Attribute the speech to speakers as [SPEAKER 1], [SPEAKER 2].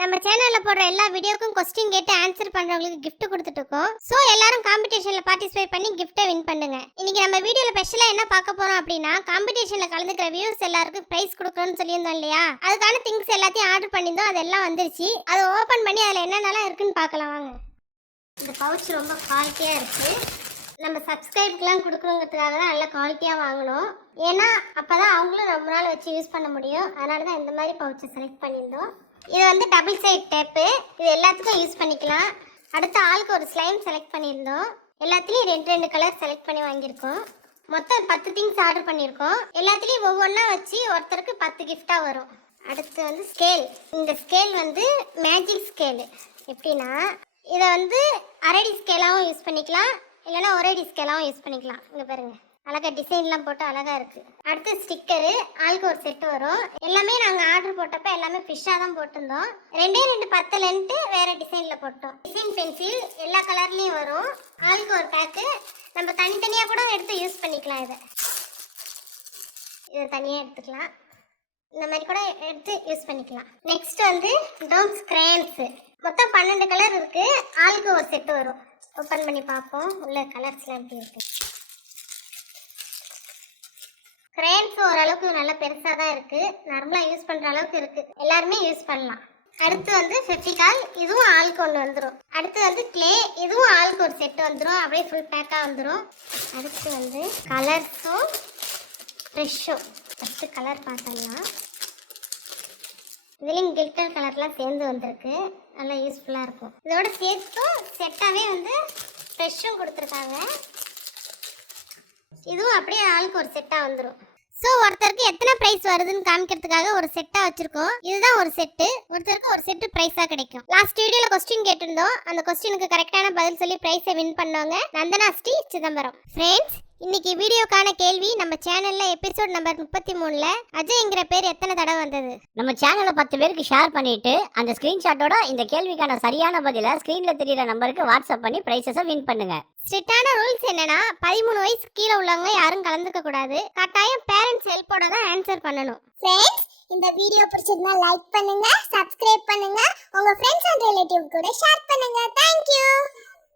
[SPEAKER 1] நம்ம சேனல்ல போடுற எல்லா வீடியோக்கும் கொஸ்டின் கேட்டு ஆன்சர் பண்றவங்களுக்கு கிஃப்ட் கொடுத்துட்டு இருக்கோம். சோ எல்லாரும் காம்படிஷன்ல பார்ட்டிசிபேட் பண்ணி கிஃப்ட்டை வின் பண்ணுங்க. இன்னைக்கு நம்ம வீடியோல ஸ்பெஷலா என்ன பார்க்க போறோம் அப்படின்னா காம்படிஷன்ல கலந்துக்கிற வியூஸ் எல்லாருக்கும் பிரைஸ் கொடுக்கணும்னு சொல்லியிருந்தோம் இல்லையா? அதுக்கான திங்ஸ் எல்லாத்தையும் ஆர்டர் பண்ணியிருந்தோம். அதெல்லாம் வந்துருச்சு. அதை ஓபன் பண்ணி அதுல என்னென்னலாம் இருக்குன்னு பார்க்கலாம் வாங்க. இந்த பவுச் ரொம்ப குவாலிட்டியா இருக்கு. நம்ம சப்ஸ்கிரைப்லாம் கொடுக்கணுங்கிறதுக்காக தான் நல்ல குவாலிட்டியாக வாங்கணும் ஏன்னா அப்போ தான் அவங்களும் ரொம்ப நாள் வச்சு யூஸ் பண்ண முடியும். அதனால தான் இந்த மாதிரி பவுச்சை செலக்ட் பண்ணியிருந்தோம். இது வந்து டபுள் சைட் டேப்பு இது எல்லாத்துக்கும் யூஸ் பண்ணிக்கலாம். அடுத்த ஆளுக்கு ஒரு ஸ்லைம் செலக்ட் பண்ணியிருந்தோம். எல்லாத்துலேயும் ரெண்டு ரெண்டு கலர் செலக்ட் பண்ணி வாங்கியிருக்கோம். மொத்தம் பத்து திங்ஸ் ஆர்டர் பண்ணியிருக்கோம். எல்லாத்துலேயும் ஒவ்வொன்றா வச்சு ஒருத்தருக்கு பத்து கிஃப்டாக வரும். அடுத்து வந்து ஸ்கேல் இந்த ஸ்கேல் வந்து மேஜிக் ஸ்கேலு எப்படின்னா இதை வந்து அரடி ஸ்கேலாகவும் யூஸ் பண்ணிக்கலாம். இல்லைன்னா ஒரே டிஸ்கெல்லாம் யூஸ் பண்ணிக்கலாம். இங்கே பாருங்க. அழகாக டிசைன்லாம் போட்டு அழகாக இருக்குது அடுத்து ஸ்டிக்கரு ஆளுக்கு ஒரு செட்டு வரும். எல்லாமே நாங்கள் ஆர்டர் போட்டப்ப எல்லாமே ஃபிஷ்ஷாக தான் போட்டிருந்தோம். ரெண்டே ரெண்டு பத்தலன்ட்டு வேறு டிசைனில் போட்டோம். டிசைன் பென்சில் எல்லா கலர்லேயும் வரும். ஆளுக்கு ஒரு பேக்கு நம்ம தனித்தனியாக கூட எடுத்து யூஸ் பண்ணிக்கலாம் இதை. இதை தனியாக எடுத்துக்கலாம். இந்த மாதிரி கூட எடுத்து யூஸ் பண்ணிக்கலாம். நெக்ஸ்ட் வந்து டோம்ஸ் கிரேன்ஸு மொத்தம் பன்னெண்டு கலர் இருக்குது ஆளுக்கு ஒரு செட்டு வரும். ஓப்பன் பண்ணி பார்ப்போம். உள்ள கலர்ஸ்லாம் எப்படி இருக்கு? கிரேன்ஸ் ஓரளவுக்கு நல்லா பெருசாக தான் இருக்குது நார்மலாக யூஸ் பண்ணுற அளவுக்கு இருக்குது எல்லாருமே யூஸ் பண்ணலாம். அடுத்து வந்து ஃபெஃபிகால் இதுவும் ஆளுக்கு ஒன்று வந்துடும் அடுத்து வந்து க்ளே இதுவும் ஆளுக்கு ஒரு செட்டு வந்துடும் அப்படியே ஃபுல் பேக்காக வந்துடும் அடுத்து வந்து கலர்ஸும் ஃப்ரெஷ்ஷும் ஃபஸ்ட்டு கலர் பார்த்தோம்னா இதுலேயும் கில்டர் கலர்லாம் சேர்ந்து வந்திருக்கு. நல்லா யூஸ்ஃபுல்லாக இருக்கும். இதோட சேர்த்தும் செட்டாகவே வந்து ஃப்ரெஷ்ஷும் கொடுத்துருக்காங்க. இதுவும் அப்படியே ஆளுக்கு ஒரு செட்டாக வந்துடும் ஸோ ஒருத்தருக்கு எத்தனை ப்ரைஸ் வருதுன்னு காமிக்கிறதுக்காக ஒரு செட்டாக வச்சிருக்கோம். இதுதான் ஒரு செட்டு ஒருத்தருக்கு ஒரு செட்டு ப்ரைஸாக கிடைக்கும். லாஸ்ட் வீடியோவில் கொஸ்டின் கேட்டிருந்தோம். அந்த கொஸ்டினுக்கு கரெக்டான பதில் சொல்லி ப்ரைஸை வின் பண்ணுவாங்க நந்தனா ஸ்ரீ சிதம்பரம். ஃப்ரெண்ட்ஸ் இன்னைக்கு வீடியோக்கான கேள்வி நம்ம சேனல்ல எபிசோட் நம்பர் முப்பத்தி மூணுல அஜய்ங்கிற பேர் எத்தனை தடவை வந்தது?
[SPEAKER 2] நம்ம சேனலை பத்து பேருக்கு ஷேர் பண்ணிட்டு அந்த ஸ்கிரீன்ஷாட்டோட இந்த கேள்விக்கான சரியான பதிலை ஸ்கிரீன்ல தெரியுற நம்பருக்கு வாட்ஸ்அப் பண்ணி பிரைசஸை வின் பண்ணுங்க.
[SPEAKER 1] ஸ்ட்ரிக்டான ரூல்ஸ் என்னன்னா பதிமூணு வயசு கீழே உள்ளவங்க யாரும் கலந்துக்க கூடாது. கட்டாயம் பேரண்ட்ஸ் ஹெல்ப்போட தான் ஆன்சர் பண்ணணும்.
[SPEAKER 3] ஃப்ரெண்ட்ஸ் இந்த வீடியோ பிடிச்சிருந்தா லைக் பண்ணுங்க சப்ஸ்கிரைப் பண்ணுங்க. உங்க ஃப்ரெண்ட்ஸ் அண்ட் ரிலேட்டிவ் கூட ஷேர் பண்ணுங்க.